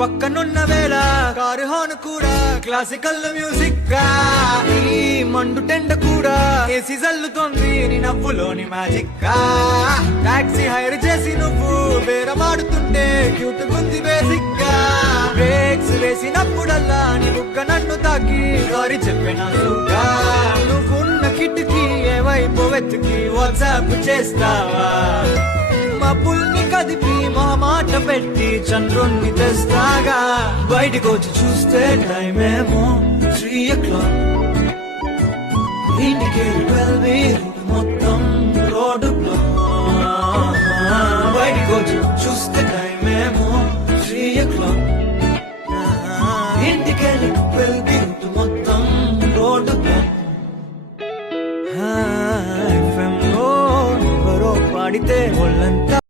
పక్కనున్న వేళ car horn కూడా క్లాసికల్ మ్యూజిక్ గా ఈ మండు టెండ కూడా ఏసీ జల్లుతోంది నీ నవ్వులోని మ్యాజిక్ గా టాక్సీ హైర్ చేసి నువ్వు బేరమాడుతుంటే క్యూట్ గుంది బేసిక్ గా బ్రేక్స్ వేసినప్పుడల్లా నీ బుగ్గ నన్ను తాకి సారీ చెప్పిన నువ్వున్న కిటికీ ఏవైపు వెతికి వాట్సాప్ చేస్తావా మబ్బుల్ని కదిపి మా మాట పెట్టి చంద్రుణ్ణి తెస్తాగా బయటకు వచ్చి చూస్తే టైం ఏమో 3 o'clock ఇంటికి 12 మొత్తం రోడ్డు బ్లాక్ బయటకు వచ్చి చూస్తే